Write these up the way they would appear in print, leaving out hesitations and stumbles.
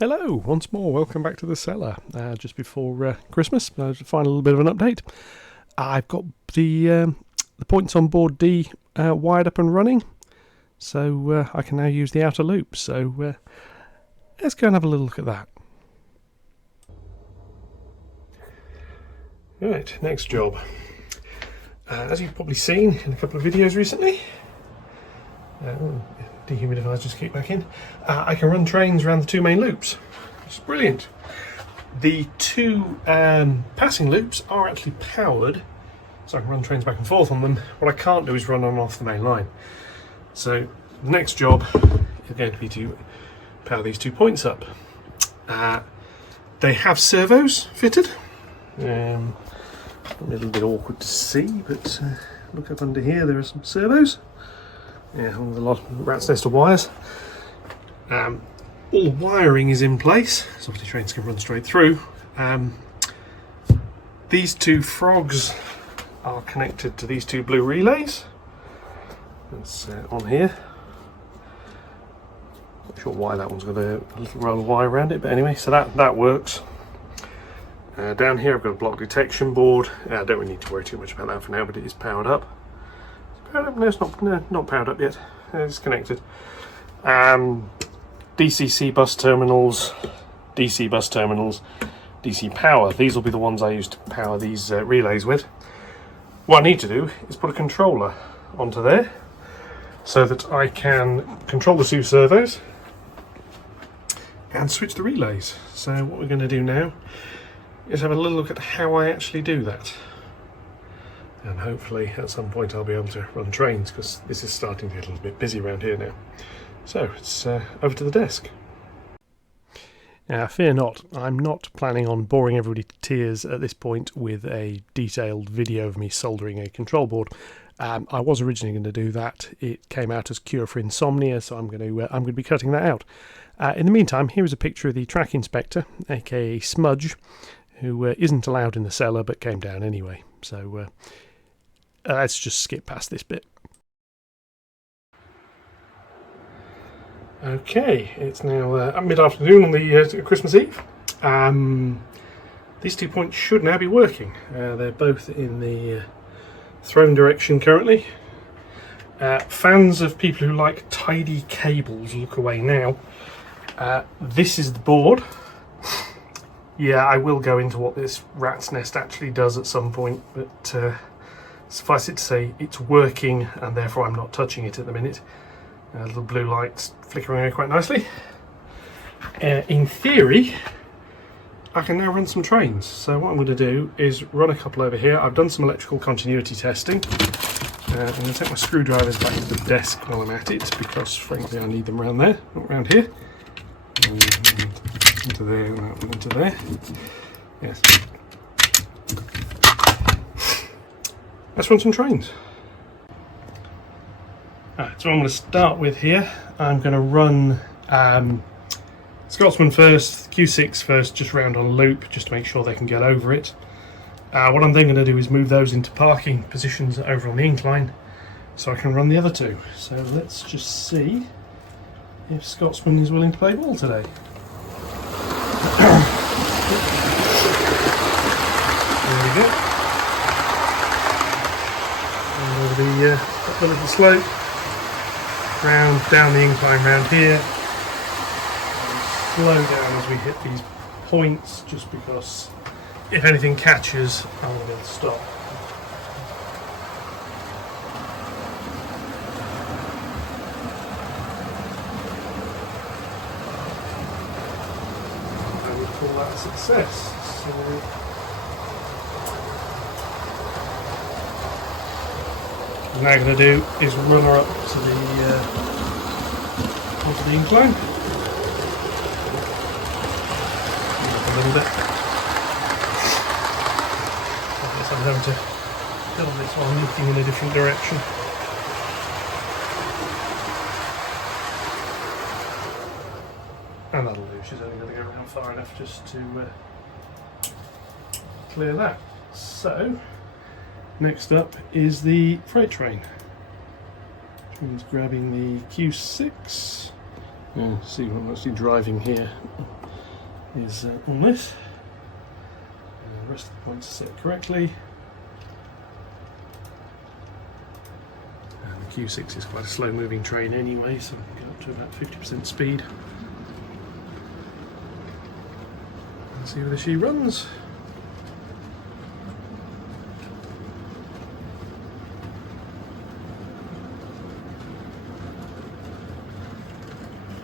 Hello, once more. Welcome back to the cellar. Just before Christmas, to find a little bit of an update. I've got the points on board D wired up and running, so I can now use the outer loop. So let's go and have a little look at that. Right, next job. As you've probably seen in a couple of videos recently, dehumidifiers just kick back in. I can run trains around the two main loops. It's brilliant. The two passing loops are actually powered, so I can run trains back and forth on them. What I can't do is run on off the main line. So the next job is going to be to power these 2 points up. They have servos fitted. A little bit awkward to see, but look up under here, there are some servos. Yeah, with a lot of rat's nest of wires. All the wiring is in place, so obviously trains can run straight through. These two frogs are connected to these two blue relays. That's on here. Not sure why that one's got a little roll of wire around it, but anyway, so that works. Down here I've got a block detection board. I don't really need to worry too much about that for now, but it is powered up. No, it's not powered up yet. It's connected. DCC bus terminals, DC bus terminals, DC power. These will be the ones I use to power these relays with. What I need to do is put a controller onto there so that I can control the two servos and switch the relays. So what we're going to do now is have a little look at how I actually do that. And hopefully at some point I'll be able to run trains, because this is starting to get a little bit busy around here now. So it's over to the desk. Now fear not, I'm not planning on boring everybody to tears at this point with a detailed video of me soldering a control board. I was originally going to do that. It came out as cure for insomnia, so I'm going to be cutting that out. In the meantime, here is a picture of the track inspector, aka Smudge, who isn't allowed in the cellar but came down anyway. So let's just skip past this bit. Okay, it's now mid-afternoon on the Christmas Eve. These 2 points should now be working. They're both in the throne direction currently. Fans of people who like tidy cables, look away now. This is the board. Yeah, I will go into what this rat's nest actually does at some point, but suffice it to say, it's working, and therefore I'm not touching it at the minute. Little blue lights flickering away quite nicely. In theory, I can now run some trains. So what I'm going to do is run a couple over here. I've done some electrical continuity testing. I'm going to take my screwdrivers back to the desk while I'm at it, because frankly I need them around there, not around here. And into there, and that one into there. Yes. Let's run some trains. Alright, so I'm going to start with here. I'm going to run Scotsman first, Q6 first, just round on a loop, just to make sure they can get over it. What I'm then going to do is move those into parking positions over on the incline, so I can run the other two. So let's just see if Scotsman is willing to play ball today. There we go. And over the little slope, round down the incline round here. Slow down as we hit these points, just because if anything catches, I'm going to stop. I would call that a success. So what I'm now going to do is run her up to onto the incline. A little bit. I guess I'm having to film this while I'm looking in a different direction. And that'll do. She's only going to go around far enough just to clear that. So next up is the freight train. Which means grabbing the Q6. See what I'm actually driving here. is on this. The rest of the points are set correctly. And the Q6 is quite a slow moving train anyway, so we can go up to about 50% speed. And see whether she runs.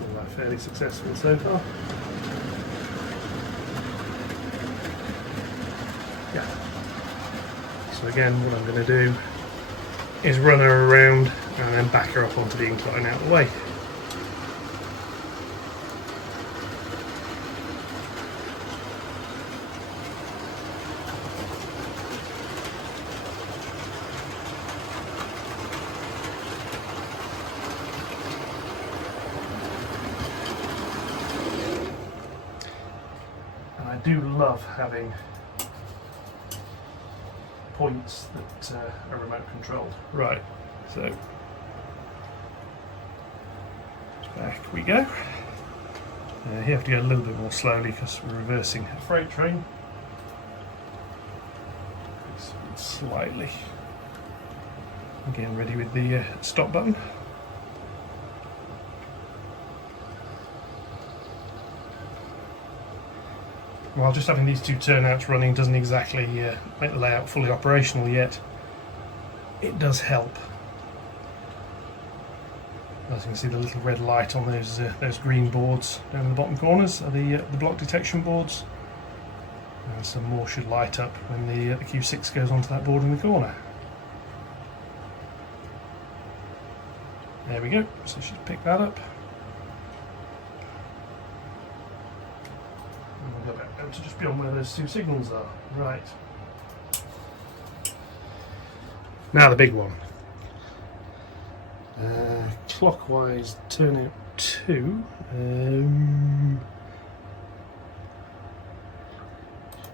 All that fairly successful so far. Yeah. So again, what I'm going to do is run her around and then back her up onto the incline out of the way. And I do love having points that are remote controlled. Right, so back we go. You have to go a little bit more slowly because we're reversing a freight train. Slightly. Again, ready with the stop button. While just having these two turnouts running doesn't exactly make the layout fully operational yet, it does help. As you can see, the little red light on those green boards down in the bottom corners are the block detection boards. And some more should light up when the Q6 goes onto that board in the corner. There we go, so she's picked that up. And we'll go back down to just beyond where those two signals are. Right. Now the big one. Clockwise turnout 2.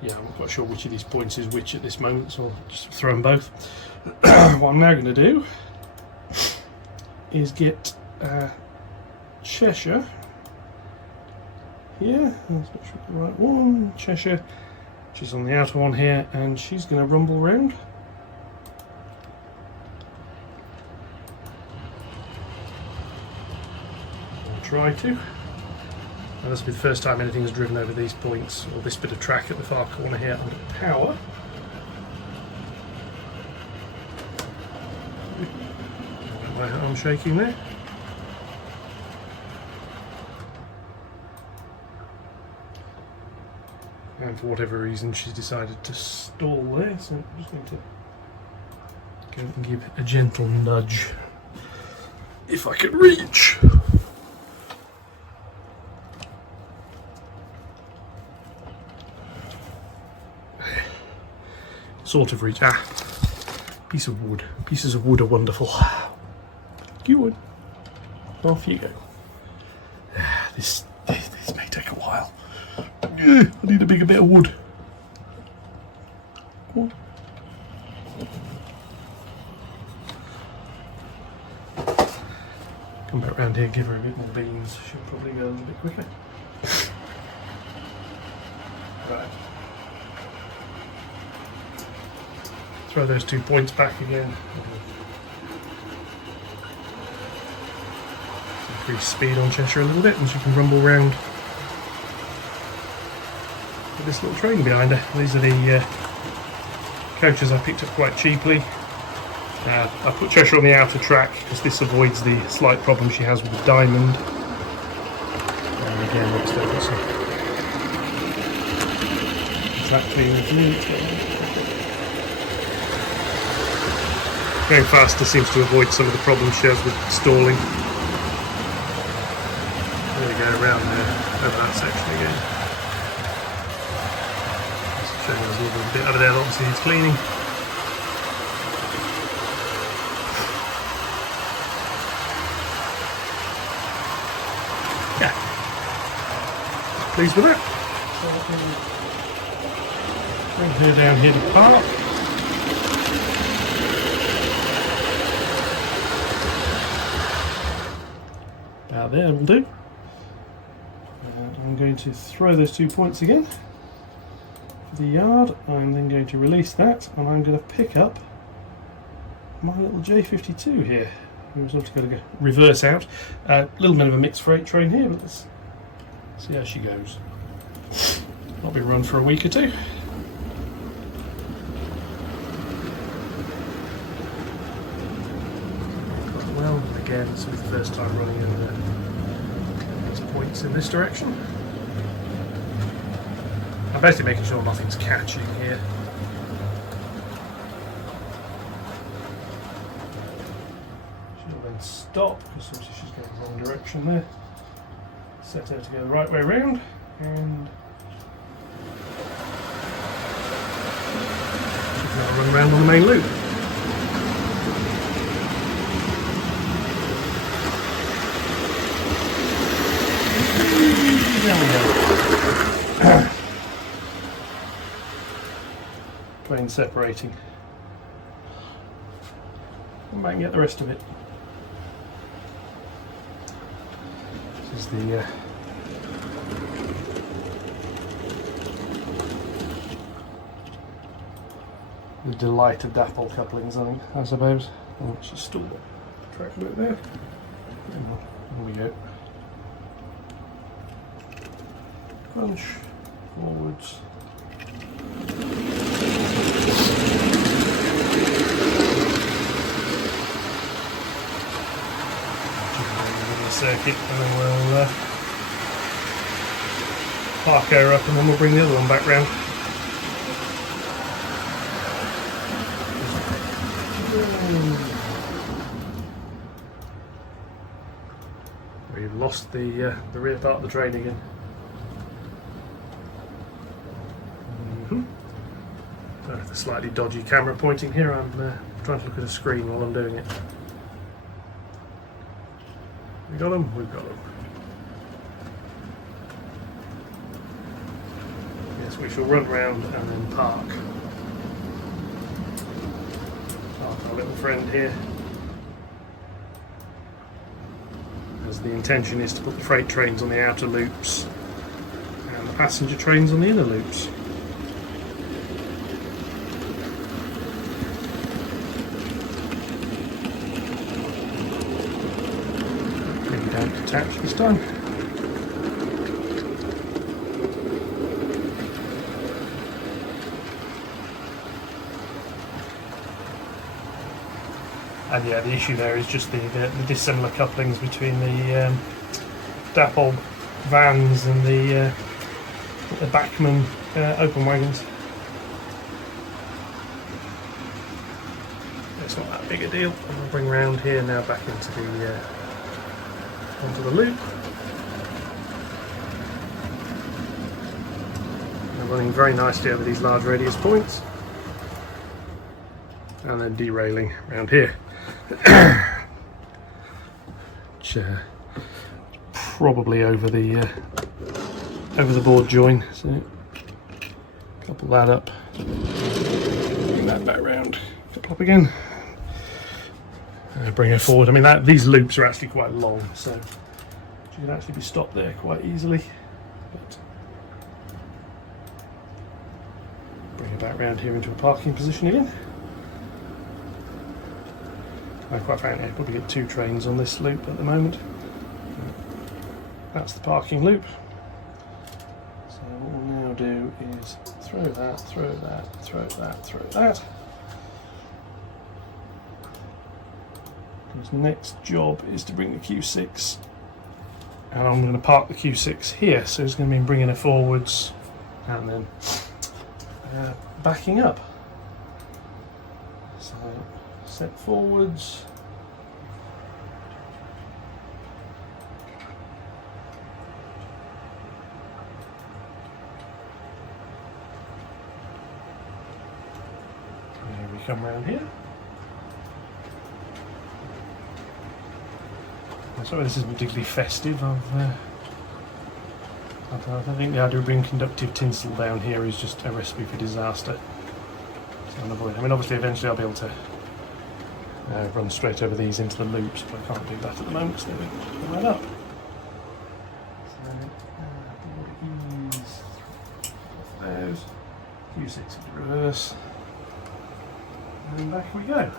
Yeah, I'm not quite sure which of these points is which at this moment, so I'll just throw them both. What I'm now going to do is get Cheshire here. Let's make sure the right one. Cheshire, which is on the outer one here, and she's going to rumble round. Try to. And this will be the first time anything has driven over these points, or this bit of track at the far corner here under power. My arm shaking there. And for whatever reason she's decided to stall there, so I'm just going to go and give a gentle nudge if I can reach. Sort of reach. Piece of wood. Pieces of wood are wonderful. You would. Off you go. This may take a while. I need a bigger bit of wood. Come on. Come back round here, give her a bit more beans. She'll probably go a little bit quicker. Right. Throw those 2 points back again. Increase speed on Cheshire a little bit, and she can rumble round with this little train behind her. These are the coaches I picked up quite cheaply. I put Cheshire on the outer track because this avoids the slight problem she has with the diamond. And again, let's do this. Is that clean for me? Going faster seems to avoid some of the problems she has with stalling. There we go, around there, over that section again. Just showing us a little bit over there that obviously needs cleaning. Yeah. Pleased with that. So bring her down here to park. There will do. I'm going to throw those 2 points again for the yard. I'm then going to release that, and I'm going to pick up my little J52 here. I'm just going to go reverse out. A little bit of a mixed freight train here, but let's see how she goes. Not been run for a week or two. Quite well, again, so it's the first time running in these points in this direction. I'm basically making sure nothing's catching here. She'll then stop, because obviously she's going the wrong direction there. Set her to go the right way round, and she's now run around on the main loop. There we go. Plane separating. Come back and get the rest of it. This is the delight of dapple couplings, I suppose. Oh, let's just stall the track a bit there. There we go. Crunch, forwards. Circuit, and then we'll park her up, and then we'll bring the other one back round. We've lost the rear part of the train again. The slightly dodgy camera pointing here. I'm trying to look at a screen while I'm doing it. We got them? We've got them. Yes, we shall run round and then park. Park our little friend here. As the intention is to put the freight trains on the outer loops and the passenger trains on the inner loops. Attach this time. And yeah, the issue there is just the dissimilar couplings between the dapple vans and the Bachmann open wagons. It's not that big a deal. And we'll bring round here now back into the onto the loop. They're running very nicely over these large radius points, and then derailing around here. Which probably over the board join. So couple that up, bring that back round, couple up again. Bring her forward. I mean, these loops are actually quite long, so she can actually be stopped there quite easily. But bring her back round here into a parking position again. Quite frankly, I probably get 2 trains on this loop at the moment. That's the parking loop. So what we'll now do is throw that, throw that, throw that, throw that. His next job is to bring the Q6, and I'm going to park the Q6 here, so it's going to be bringing her forwards and then backing up. So set forwards, and here we come round here. Sorry, this isn't particularly festive. I think the idea of bringing conductive tinsel down here is just a recipe for disaster. So I'll avoid. I mean, obviously, eventually I'll be able to run straight over these into the loops, but I can't do that at the moment, so we'll pull that up. So, goes. Q6 into reverse. And back we go.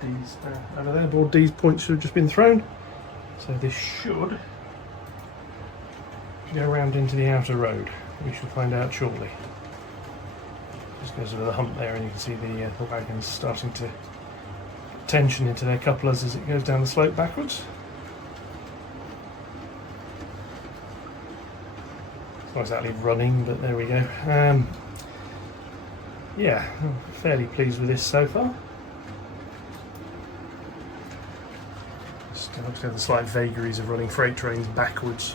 D's over there, board D's points should have just been thrown. So this should go around into the outer road. We shall find out shortly. Just goes over the hump there and you can see the wagons starting to tension into their couplers as it goes down the slope backwards. It's not exactly running, but there we go. Yeah, I'm fairly pleased with this so far. Still looks to have the slight vagaries of running freight trains backwards.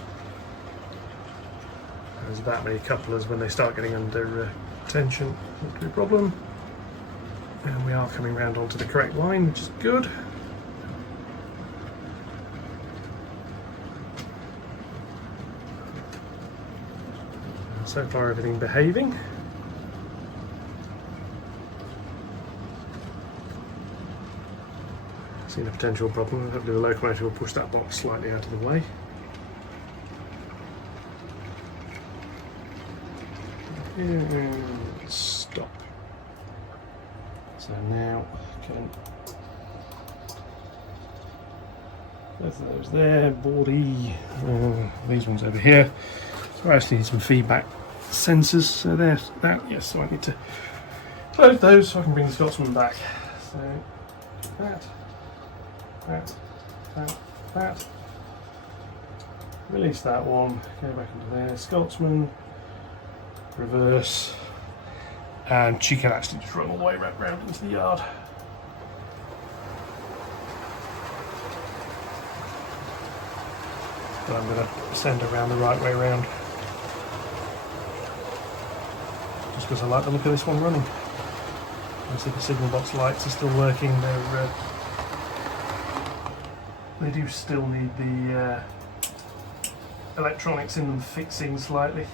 There's that many couplers when they start getting under tension, not be a problem. And we are coming round onto the correct line, which is good. So far everything behaving. Seen a potential problem. Hopefully the locomotive will push that box slightly out of the way. And stop. So now can both of those there, board E, these ones over here. So I actually need some feedback sensors. So there's that. Yes, so I need to close those so I can bring the Scotsman back. So that. That. Release that one, go back into there, Scotsman, reverse, and she can actually just run all the way round into the yard. But I'm going to send her around the right way round, just because I like the look of this one running. You see the signal box lights are still working. They do still need the electronics in them fixing slightly.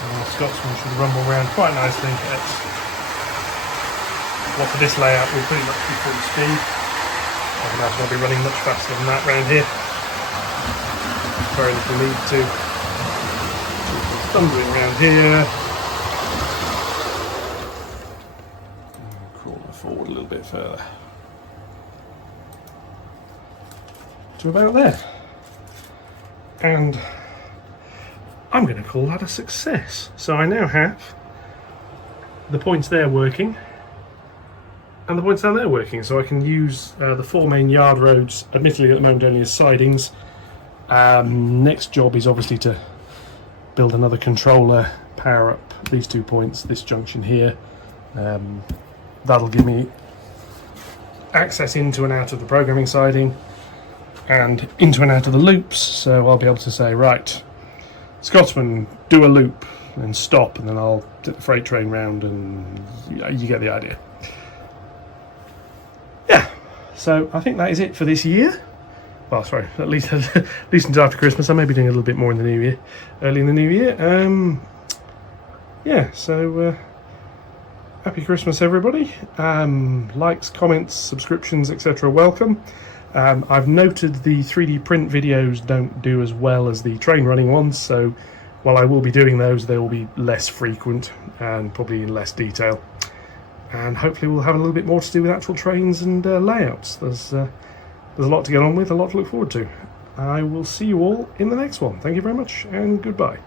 And the Scotsman should rumble around quite nicely. Well, for this layout will pretty much be full speed. I can imagine I'll be running much faster than that round here. Very little need to. Thundering around here. Crawl forward a little bit further. To about there, and I'm going to call that a success. So I now have the points there working and the points down there working, so I can use the four main yard roads, admittedly at the moment only as sidings. Next job is obviously to build another controller, power up these 2 points, this junction here. That'll give me access into and out of the programming siding and into and out of the loops, so I'll be able to say, right, Scotsman, do a loop and stop, and then I'll take the freight train round, and you get the idea. Yeah, so I think that is it for this year. Well, sorry, at least until after Christmas. I may be doing a little bit more in the new year, early in the new year. Yeah, so happy Christmas, everybody. Likes, comments, subscriptions, etc. welcome. I've noted the 3D print videos don't do as well as the train running ones, so while I will be doing those, they will be less frequent and probably in less detail. And hopefully we'll have a little bit more to do with actual trains and layouts. There's a lot to get on with, a lot to look forward to. I will see you all in the next one. Thank you very much, and goodbye.